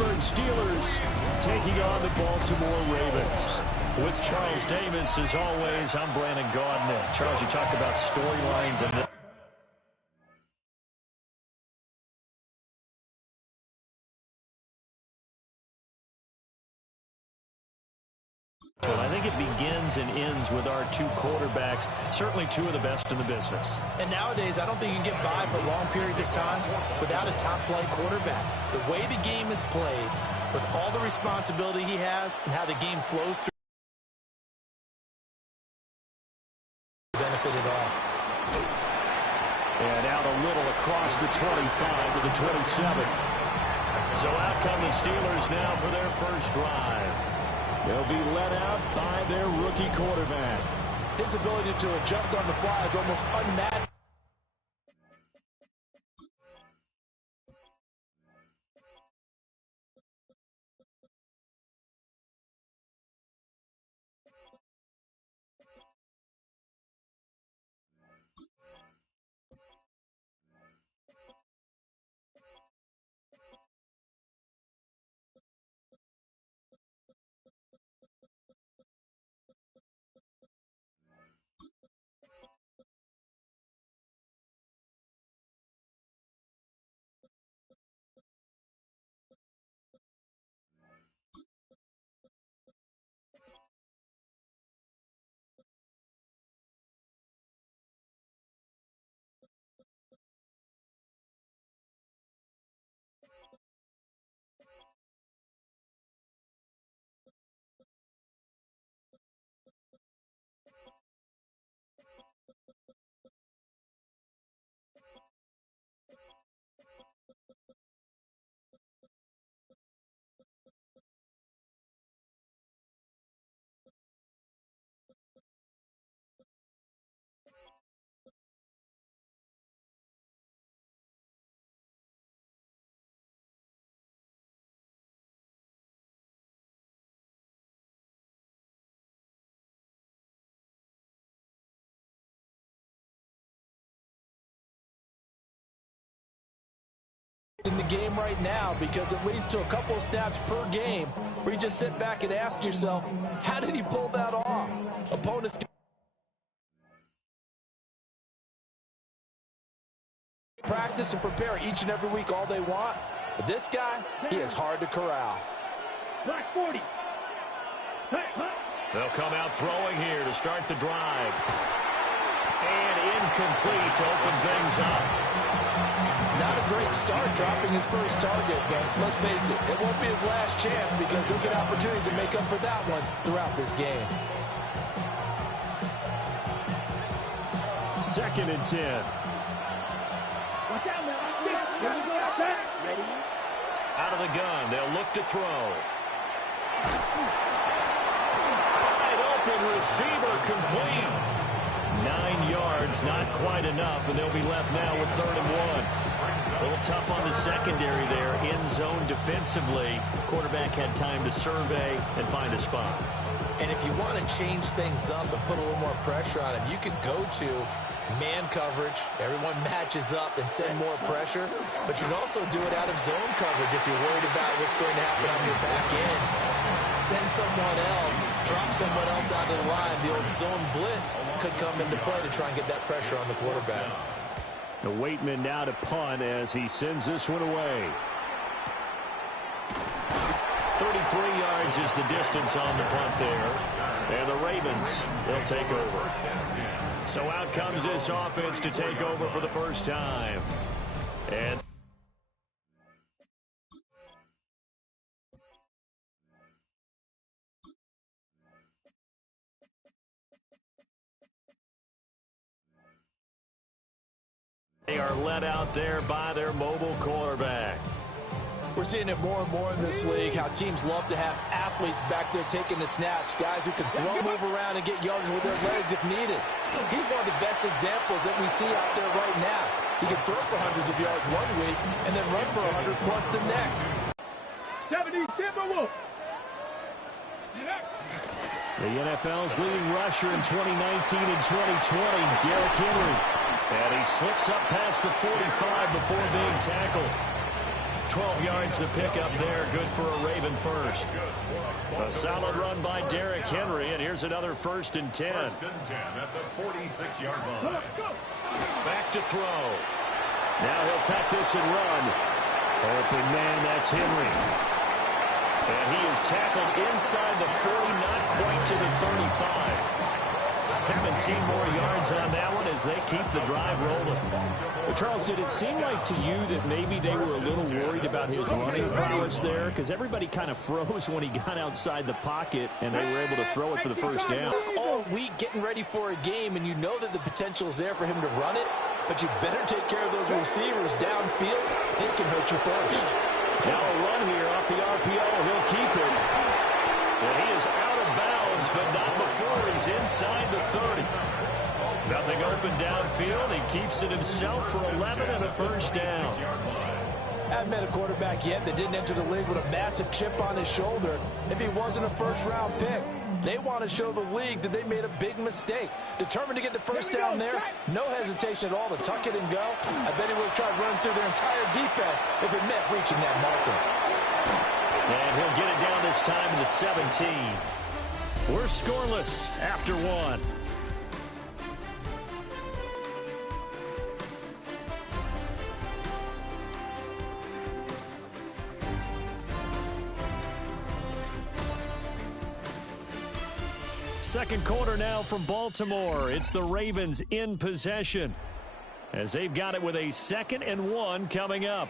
Pittsburgh Steelers taking on the Baltimore Ravens. With Charles Davis, as always, I'm Brandon Gaudin. Charles, you talked about storylines and well, I think it begins and ends with our two quarterbacks, certainly two of the best in the business. And nowadays, I don't think you can get by for long periods of time without a top-flight quarterback. The way the game is played, with all the responsibility he has and how the game flows through, benefit it all. And out a little across the 25 to the 27. So out come the Steelers now for their first drive. They'll be led out by their rookie quarterback. His ability to adjust on the fly is almost unmatched. In the game right now, because it leads to a couple of snaps per game where you just sit back and ask yourself, how did he pull that off? Opponents practice and prepare each and every week all they want, but this guy, he is hard to corral. Black 40. They'll come out throwing here to start the drive. And incomplete to open things up. Not a great start dropping his first target, but let's face it, it won't be his last chance because he'll get opportunities to make up for that one throughout this game. 2nd and 10. Watch out, man. Ready? Out of the gun, they'll look to throw. Wide open receiver complete. 9 yards, not quite enough, and they'll be left now with 3rd and 1. A little tough on the secondary there, in zone defensively. Quarterback had time to survey and find a spot. And if you want to change things up and put a little more pressure on him, you could go to man coverage. Everyone matches up and send more pressure. But you can also do it out of zone coverage if you're worried about what's going to happen on your back end. Send someone else, drop someone else out of the line. The old zone blitz could come into play to try and get that pressure on the quarterback. The Waitman now to punt as he sends this one away. 33 yards is the distance on the punt there. And the Ravens, they'll take over. So out comes this offense to take over for the first time. And they are led out there by their mobile quarterback. We're seeing it more and more in this league, how teams love to have athletes back there taking the snaps, guys who can throw, move around, and get yards with their legs if needed. He's one of the best examples that we see out there right now. He can throw for hundreds of yards one week and then run for 100 plus the next. 70, Timberwolves. The NFL's leading rusher in 2019 and 2020, Derrick Henry. And he slips up past the 45 before being tackled. 12 yards to pick up there. Good for a Raven first. A solid run by Derrick Henry, and here's another 1st and 10. 1st and 10 at the 46-yard line. Back to throw. Now he'll tap this and run. Open man, that's Henry. And he is tackled inside the 40, not quite to the 35. 17 more yards on that one as they keep the drive rolling. Well, Charles, did it seem like to you that maybe they were a little worried about his running prowess there? Because everybody kind of froze when he got outside the pocket, and they were able to throw it for the first down. All week getting ready for a game, and you know that the potential is there for him to run it, but you better take care of those receivers downfield. They can hurt you first. Now a run here off the RPO. He'll keep it. And he is out of bounds, but not before he's inside the 30. Nothing open downfield. He keeps it himself for 11 and a first down. I haven't met a quarterback yet that didn't enter the league with a massive chip on his shoulder if he wasn't a first-round pick. They want to show the league that they made a big mistake. Determined to get the first down there. No hesitation at all to tuck it and go. I bet he would have tried running through their entire defense if it meant reaching that marker. And he'll get it down this time to the 17. We're scoreless after one. Second quarter now from Baltimore. It's the Ravens in possession as they've got it with a 2nd and 1 coming up.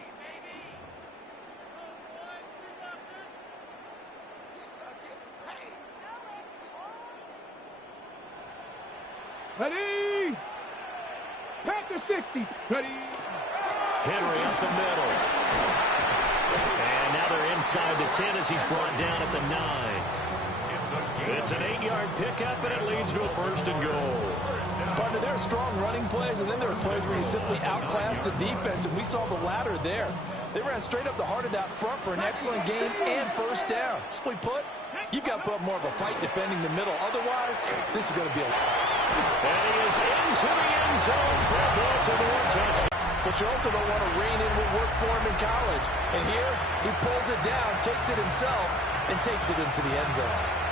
Ready? Panther 60. Ready? Henry up the middle. And now they're inside the 10 as he's brought down at the 9. It's an 8-yard pickup, and it leads to a 1st and goal. Partner, there are strong running plays, and then there are plays where you simply outclass the defense, and we saw the latter there. They ran straight up the heart of that front for an excellent gain and first down. Simply put, you've got to put up more of a fight defending the middle. Otherwise, this is going to be a... And he is into the end zone for a Baltimore touchdown. But you also don't want to rein in what worked for him in college. And here, he pulls it down, takes it himself, and takes it into the end zone.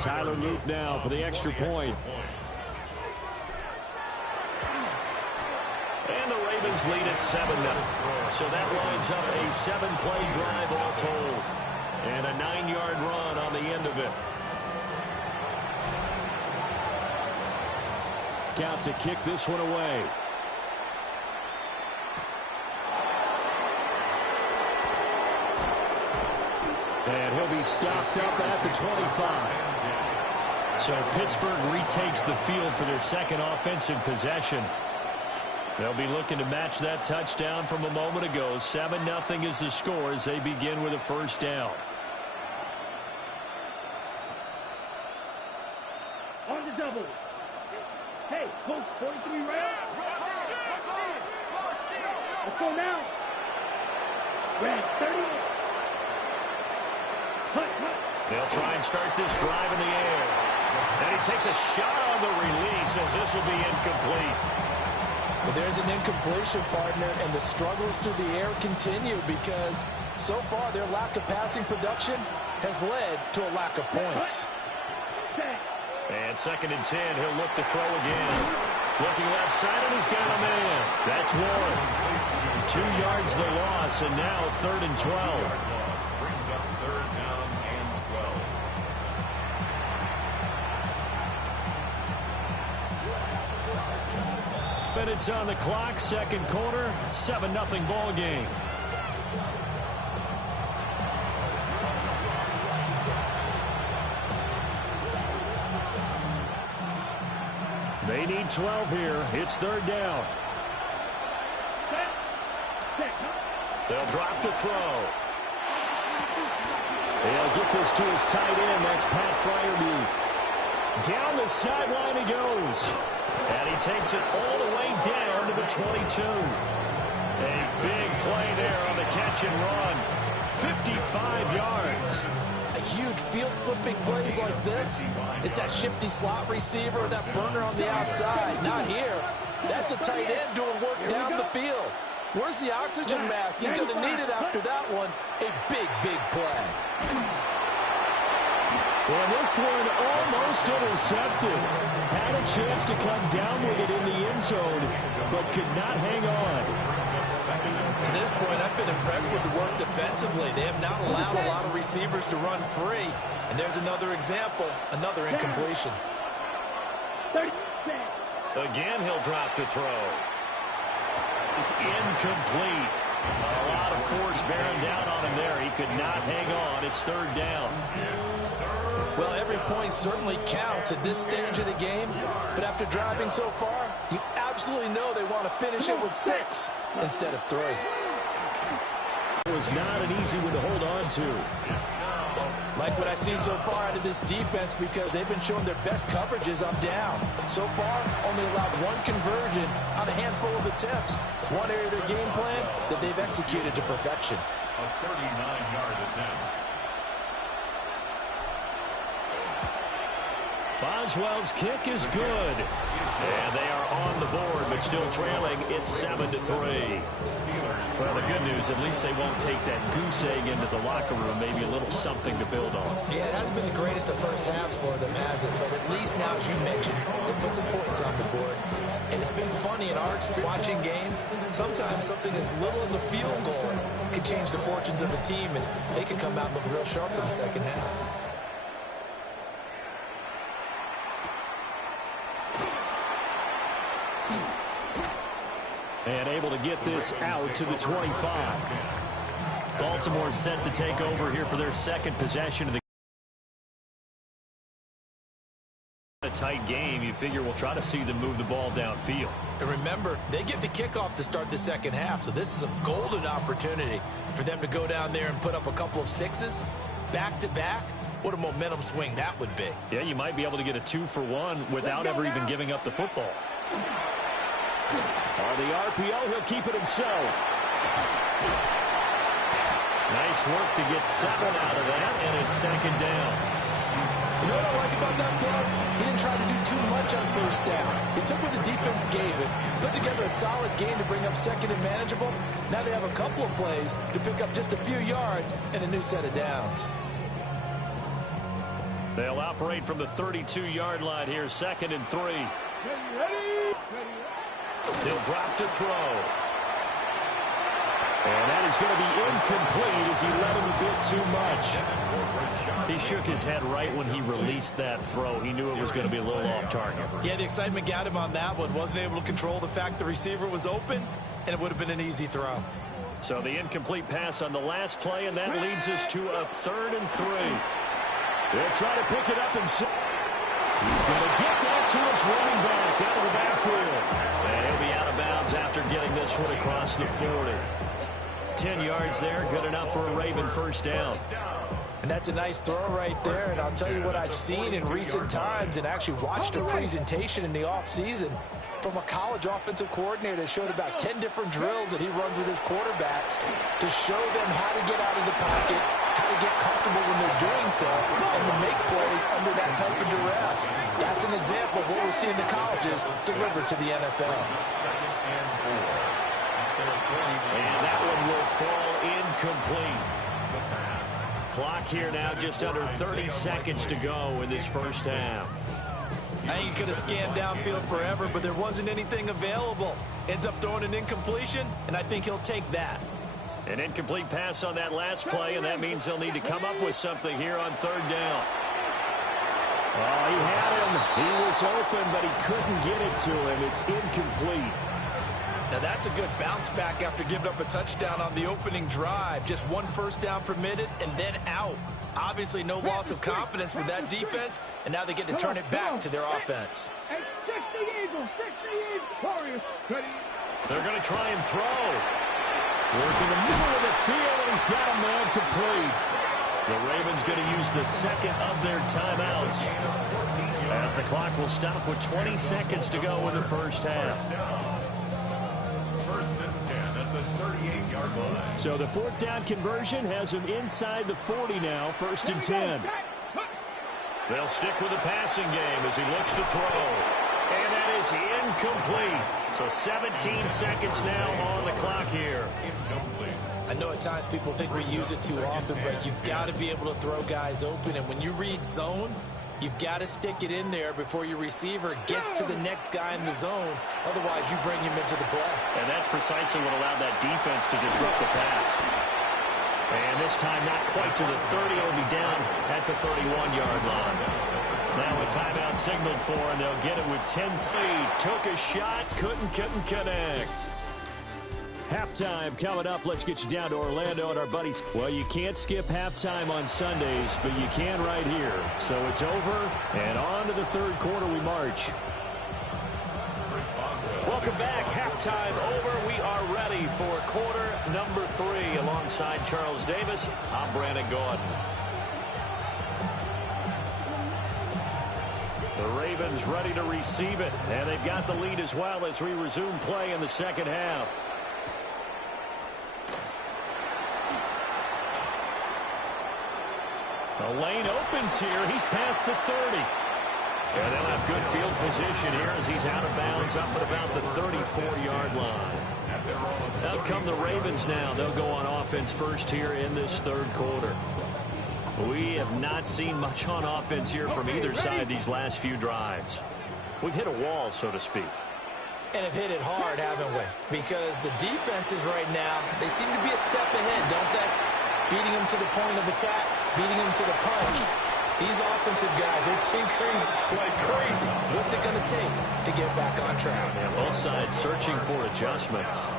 Tyler Luke now for the extra point. And the Ravens lead at 7-0. So that lines up a 7-play drive all told. And a 9-yard run on the end of it. Out to kick this one away. And he'll be stopped up at the 25. So Pittsburgh retakes the field for their second offensive possession. They'll be looking to match that touchdown from a moment ago. 7-0 is the score as they begin with a first down. On the double. Hey, post 43 rail. Let's go now. Red 30. They'll try and start this drive in the air. And he takes a shot on the release as this will be incomplete. But there's an incompletion, partner, and the struggles through the air continue because so far their lack of passing production has led to a lack of points. And 2nd and 10, he'll look to throw again. Looking left side, and he's got a man. That's Warren. 2 yards the loss, and now 3rd and 12. Brings up 3rd down and 12. Minutes on the clock, second quarter, 7-0 ball game. They need 12 here. It's third down. They'll drop the throw. They'll get this to his tight end. That's Pat Freiermuth. Down the sideline he goes. And he takes it all the way down to the 22. A big play there on the catch and run. 55 yards. A huge field flipping plays like this. It's that shifty slot receiver or that burner on the outside. Not here. That's a tight end doing work down the field. Where's the oxygen mask? He's going to need it after that one. A big, big play. Well, this one almost intercepted. Had a chance to come down with it in the end zone, but could not hang on. To this point, I've been impressed with the work defensively. They have not allowed a lot of receivers to run free. And there's another example, another incompletion. Again, he'll drop to throw. It's incomplete. A lot of force bearing down on him there. He could not hang on. It's third down. Well, every point certainly counts at this stage of the game. But after driving so far, you absolutely know they want to finish it with 6 instead of 3. It was not an easy one to hold on to. Like what I see so far out of this defense because they've been showing their best coverages on down. So far, only allowed 1 conversion on a handful of attempts. One area of their game plan that they've executed to perfection. A 39-yard attempt. Boswell's kick is good. And they are on the board, but still trailing. It's 7-3. Well, the good news, at least they won't take that goose egg into the locker room. Maybe a little something to build on. Yeah, it hasn't been the greatest of first halves for them, has it? But at least now, as you mentioned, they put some points on the board. And it's been funny in our experience watching games. Sometimes something as little as a field goal can change the fortunes of a team, and they can come out and look real sharp in the second half. And able to get this out to the 25. Baltimore set to take over here for their second possession of the a tight game. You figure we'll try to see them move the ball downfield. And remember, they get the kickoff to start the second half, so this is a golden opportunity for them to go down there and put up a couple of 6s back-to-back. What a momentum swing that would be. Yeah, you might be able to get a 2-for-1 without ever even giving up the football. On the RPO, he'll keep it himself. Nice work to get 7 out of that, and it's second down. You know what I like about that play? He didn't try to do too much on first down. He took what the defense gave it, put together a solid game to bring up second and manageable. Now they have a couple of plays to pick up just a few yards and a new set of downs. They'll operate from the 32-yard line here, 2nd and 3. They'll drop to throw. And that is going to be incomplete as he let him a bit too much. He shook his head right when he released that throw. He knew it was going to be a little off target. Yeah, the excitement got him on that one. Wasn't able to control the fact the receiver was open, and it would have been an easy throw. So the incomplete pass on the last play, and that leads us to a 3rd and 3. They'll try to pick it up himself. He's going to get that to his running back out of the backfield. And he'll be out of bounds after getting this one across the 40. 10 yards there, good enough for a Raven first down. And that's a nice throw right there. And I'll tell you what I've seen in recent times and actually watched a presentation in the offseason from a college offensive coordinator that showed about 10 different drills that he runs with his quarterbacks to show them how to get out of the pocket, how to get comfortable when they're doing so, and to make plays under that type of duress. That's an example of what we're seeing the colleges deliver to the NFL. And that one will fall incomplete. Clock here now, just under 30 seconds to go in this first half. I think he could have scanned downfield forever, but there wasn't anything available. Ends up throwing an incompletion, and I think he'll take that. An incomplete pass on that last play, and that means they'll need to come up with something here on 3rd down. Oh, he had him. He was open, but he couldn't get it to him. It's incomplete. Now that's a good bounce back after giving up a touchdown on the opening drive. Just 1 first down permitted and then out. Obviously no loss of confidence with that defense, and now they get to turn it back to their offense. Double 60 Warriors. Ready. They're going to try and throw. Working the middle of the field, and he's got a man complete. The Ravens going to use the second of their timeouts, as the clock will stop with 20 seconds to go in the first half. First and 10 at the 38-yard line. So the fourth down conversion has him inside the 40 now, first and 10. They'll stick with the passing game as he looks to throw. And that is incomplete. So 17 seconds now on the clock here. I know at times people think we use it too often, but you've got to be able to throw guys open. And when you read zone, you've got to stick it in there before your receiver gets to the next guy in the zone. Otherwise, you bring him into the play. And that's precisely what allowed that defense to disrupt the pass. And this time not quite to the 30. It'll be down at the 31-yard line. Now a timeout signaled for, and they'll get it with 10 seed. Took a shot, couldn't connect. Halftime coming up. Let's get you down to Orlando and our buddies. Well, you can't skip halftime on Sundays, but you can right here. So it's over, and on to the third quarter we march. Welcome back. Halftime over. We are ready for quarter number 3. Alongside Charles Davis, I'm Brandon Gordon. The Ravens ready to receive it, and they've got the lead as well as we resume play in the second half. The lane opens here. He's past the 30. And they'll have good field position here as he's out of bounds up at about the 34-yard line. Out come the Ravens now. They'll go on offense first here in this third quarter. We have not seen much on offense here from either side these last few drives. We've hit a wall, so to speak. And have hit it hard, haven't we? Because the defenses right now, they seem to be a step ahead, don't they? Beating them to the point of attack, beating them to the punch. These offensive guys are tinkering like crazy. What's it going to take to get back on track? And both sides searching for adjustments.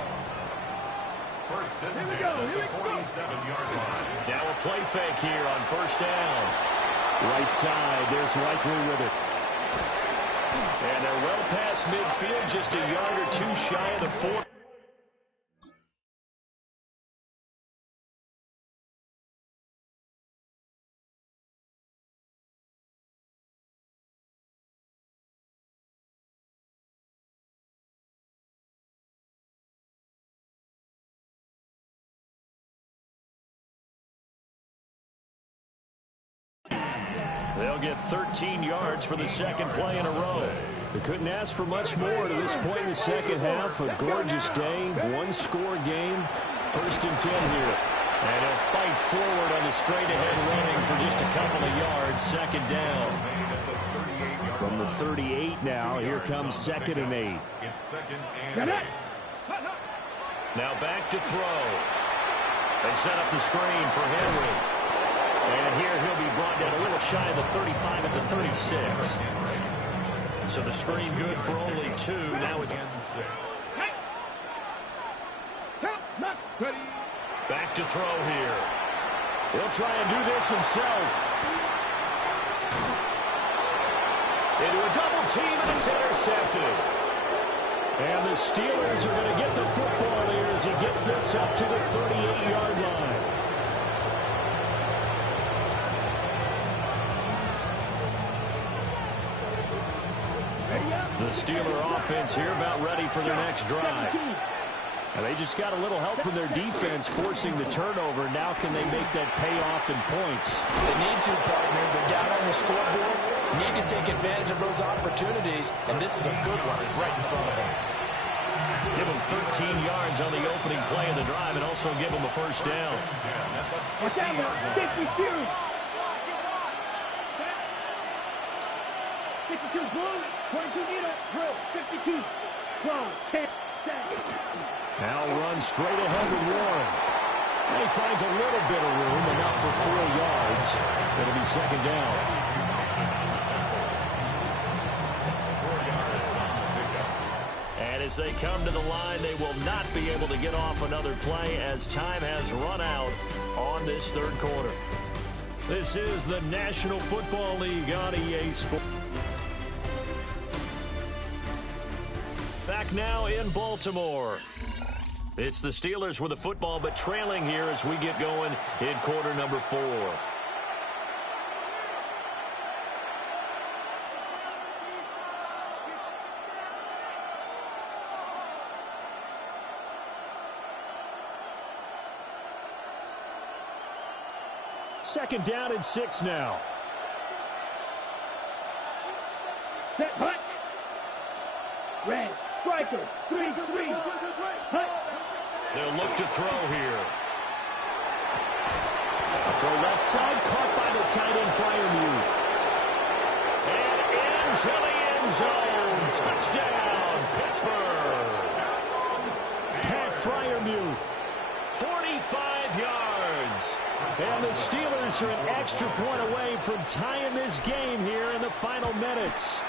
First and 10 at the 47-yard line. Now a play fake here on first down. Right side, there's Likely with it. And they're well past midfield, just a yard or two shy of the 40. They'll get 13 yards for the second play in a row. They couldn't ask for much more to this point in the second half. A gorgeous day, one-score game. First and 10 here. And he'll fight forward on the straight-ahead running for just a couple of yards. Second down. From the 38 now, here comes second and 8. It's second and 8. Now back to throw. They set up the screen for Henry. And here he'll be brought down a little shy of the 35 at the 36. So the screen good for only 2. Now it's 6. back to throw here. He'll try and do this himself. Into a double team, and it's intercepted. And the Steelers are going to get the football here as he gets this up to the 38-yard line. The Steeler offense here about ready for their next drive. And they just got a little help from their defense forcing the turnover. Now can they make that pay off in points? They need to, partner. They're down on the scoreboard. Need to take advantage of those opportunities, and this is a good one right in front of them. Give them 13 yards on the opening play of the drive and also give them a first down. Watch out, 52. 52 blue, 22 needle, drill, 52. 12, 10, 10. Now run straight ahead with Warren. And he finds a little bit of room, enough for 4 yards. It'll be second down. And as they come to the line, they will not be able to get off another play as time has run out on this third quarter. This is the National Football League on EA Sports. now in Baltimore. It's the Steelers with the football, but trailing here as we get going in quarter number 4. Second down and 6 now. Set, hut. Red, striker, 3-3. Hut. They'll look to throw here. For left side, caught by the tight end, Freiermuth. And into the end zone. Touchdown, Pittsburgh. Pat Freiermuth. 45 yards. And the Steelers are an extra point away from tying this game here in the final minutes.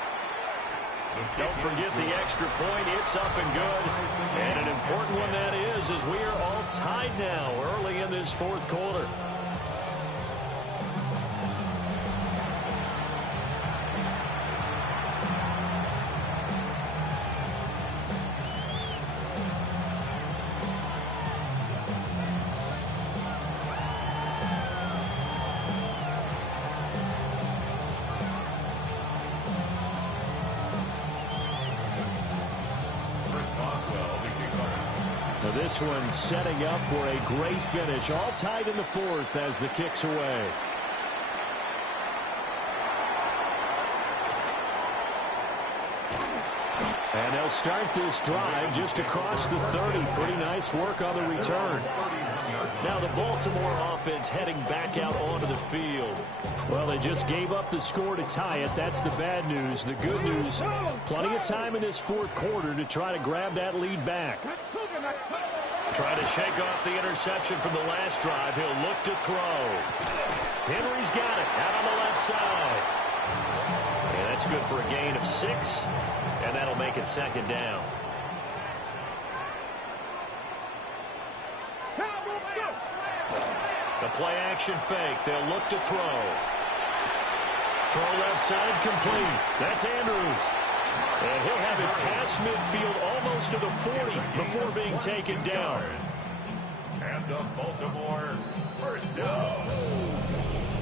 Don't forget the extra point. It's up and good. And an important one that is, as we are all tied now early in this fourth quarter. This one setting up for a great finish. All tied in the fourth as the kick's away. And they'll start this drive just across the 30. Pretty nice work on the return. Now the Baltimore offense heading back out onto the field. Well, they just gave up the score to tie it. That's the bad news. The good news, plenty of time in this fourth quarter to try to grab that lead back. Trying to shake off the interception from the last drive. He'll look to throw. Henry's got it out on the left side. And that's good for a gain of 6. And that'll make it second down. The play action fake. They'll look to throw. Throw left side complete. That's Andrews. And he'll have it past midfield almost to the 40 before being taken down. And the Baltimore first down.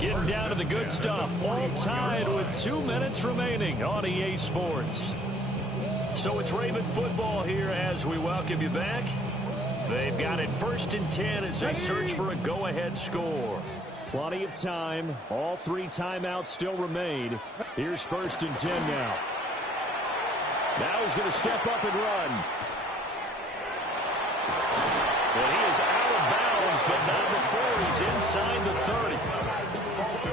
Getting down to the good stuff. All tied with 2 minutes remaining on EA Sports. So it's Raven football here as we welcome you back. They've got it 1st and 10 as they search for a go-ahead score. Plenty of time. All 3 timeouts still remain. Here's 1st and 10 now. Now he's going to step up and run. Well, he is out of bounds, but not before he's inside the 30.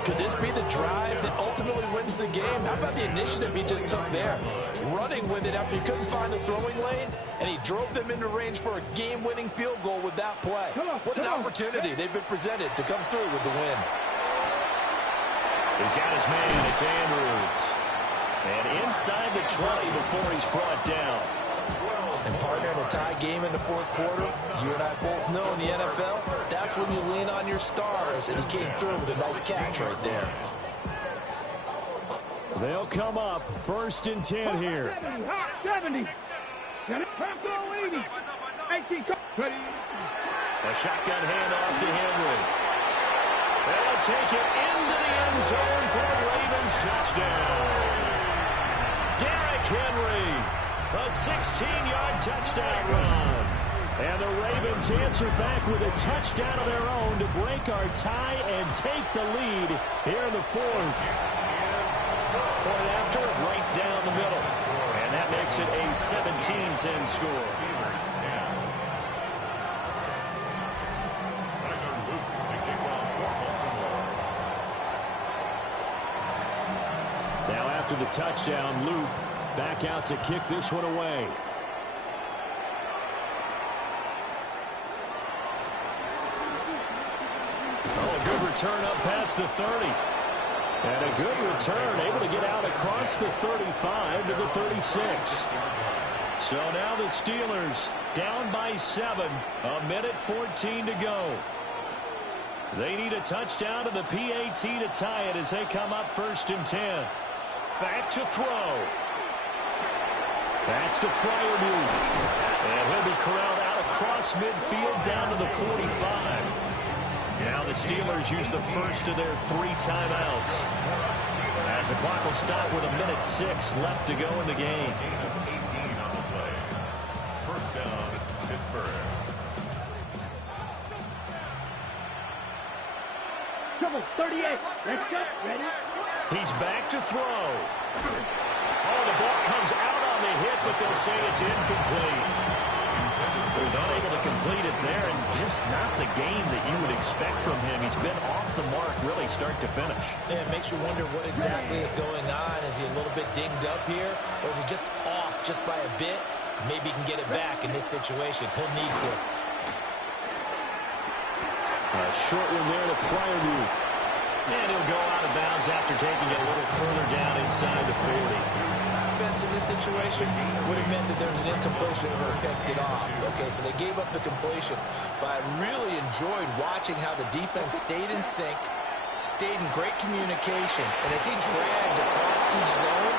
Could this be the drive that ultimately wins the game? How about the initiative he just took there? Running with it after he couldn't find the throwing lane, and he drove them into range for a game-winning field goal with that play. What an opportunity they've been presented to come through with the win. He's got his man. It's Andrews. And inside the 20 before he's brought down. And partner, in a tie game in the fourth quarter, you and I both know in the NFL, that's when you lean on your stars, and he came through with a nice catch right there. They'll come up 1st and 10 here. 70. Got it. 80. 18. A shotgun handoff to Henry. They'll take it into the end zone for a Ravens touchdown. Derrick Henry. A 16-yard touchdown run. And the Ravens answer back with a touchdown of their own to break our tie and take the lead here in the fourth. Point after, right down the middle. And that makes it a 17-10 score. Now after the touchdown, Luke back out to kick this one away. Oh, a good return up past the 30. And a good return, able to get out across the 35 to the 36. So now the Steelers down by 7. A minute 14 to go. They need a touchdown to the PAT to tie it as they come up 1st and 10. Back to throw. That's to Freiermuth. And he'll be corralled out across midfield down to the 45. Now the Steelers use the first of their 3 timeouts, as the clock will stop with 1:06 left to go in the game. 18 on the play. First down, Pittsburgh. Trouble, 38. Let's go. Ready? He's back to throw. Oh, the ball comes out on the hit, but they'll say it's incomplete. He was unable to complete it there, and just not the game that you would expect from him. He's been off the mark really start to finish. Yeah, it makes you wonder what exactly is going on. Is he a little bit dinged up here, or is he just off just by a bit? Maybe he can get it back in this situation. He'll need to. A short one there to Freiermuth. And he'll go out of bounds after taking it a little further down inside the 40. Defense in this situation would have meant that there was an incompletion that would have picked it off. Okay, so they gave up the completion. But I really enjoyed watching how the defense stayed in sync, stayed in great communication. And as he dragged across each zone,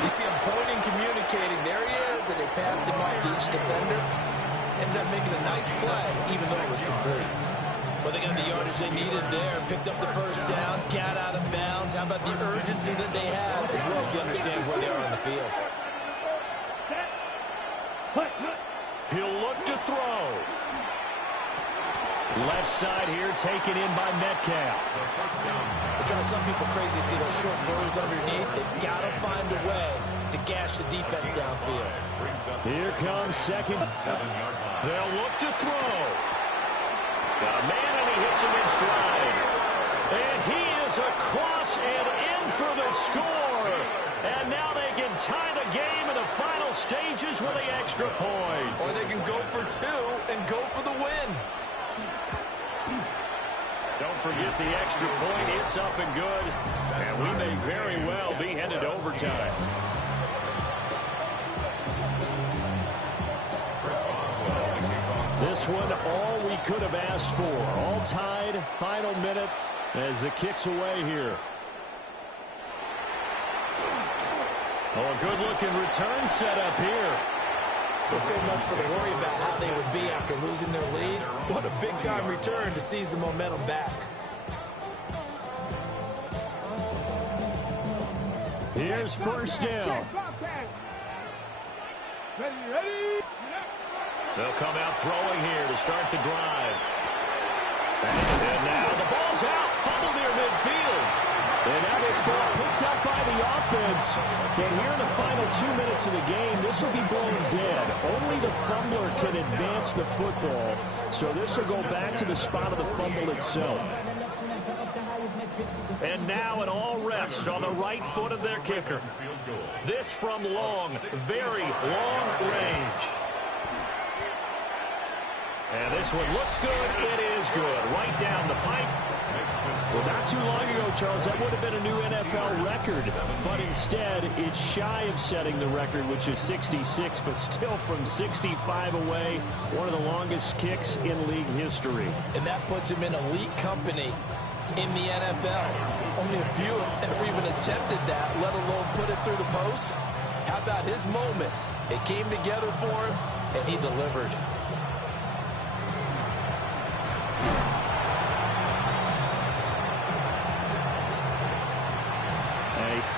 you see him pointing, communicating. There he is, and they passed him off to each defender. Ended up making a nice play, even though it was complete. Well, they got the yardage they needed there, picked up the first down, got out of bounds. How about the urgency that they have, as well as they understand where they are on the field? He'll look to throw. Left side here taken in by Metcalf. Which are some people crazy to see those short throws underneath. They've got to find a way to gash the defense downfield. Here comes second. They'll look to throw. Got a man, and he hits him in stride. And he is across and in for the score. And now they can tie the game in the final stages with the extra point. Or they can go for 2 and go for the win. Don't forget the extra point. It's up and good. And we may very well be headed to overtime. This one, all we could have asked for. All tied, final minute as the kick's away here. Oh, a good-looking return set up here. Well, so much for the worry about how they would be after losing their lead. What a big-time return to seize the momentum back. Here's first down. Ready? They'll come out throwing here to start the drive. And now the ball's out. Fumble near midfield. And now this ball picked up by the offense. But here in the final 2 minutes of the game, this will be blown dead. Only the fumbler can advance the football. So this will go back to the spot of the fumble itself. And now it all rests on the right foot of their kicker. This from long, very long range. And this one looks good. It is good. Right down the pipe. Well, not too long ago, Charles, that would have been a new NFL record. But instead, it's shy of setting the record, which is 66, but still from 65 away. One of the longest kicks in league history. And that puts him in elite company in the NFL. Only a few have ever even attempted that, let alone put it through the post. How about his moment? It came together for him, and he delivered.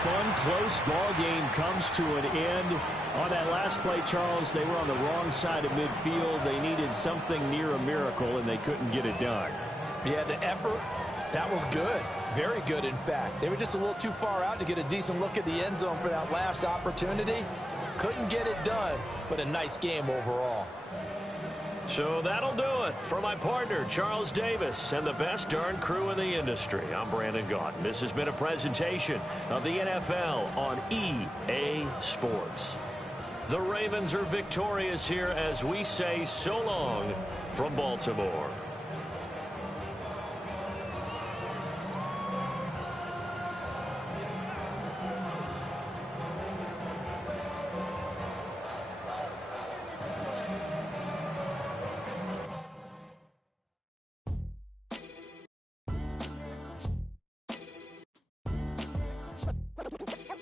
Fun, close ball game comes to an end. On that last play, Charles, they were on the wrong side of midfield. They needed something near a miracle, and they couldn't get it done. Yeah, the effort, that was good. Very good, in fact. They were just a little too far out to get a decent look at the end zone for that last opportunity. Couldn't get it done, but a nice game overall. So that'll do it for my partner, Charles Davis, and the best darn crew in the industry. I'm Brandon Gaudin. This has been a presentation of the NFL on EA Sports. The Ravens are victorious here as we say so long from Baltimore.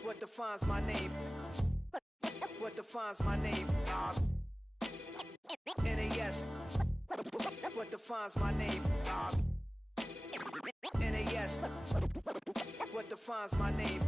What defines my name? what defines my name. NAS, what defines my name. NAS, what defines my name.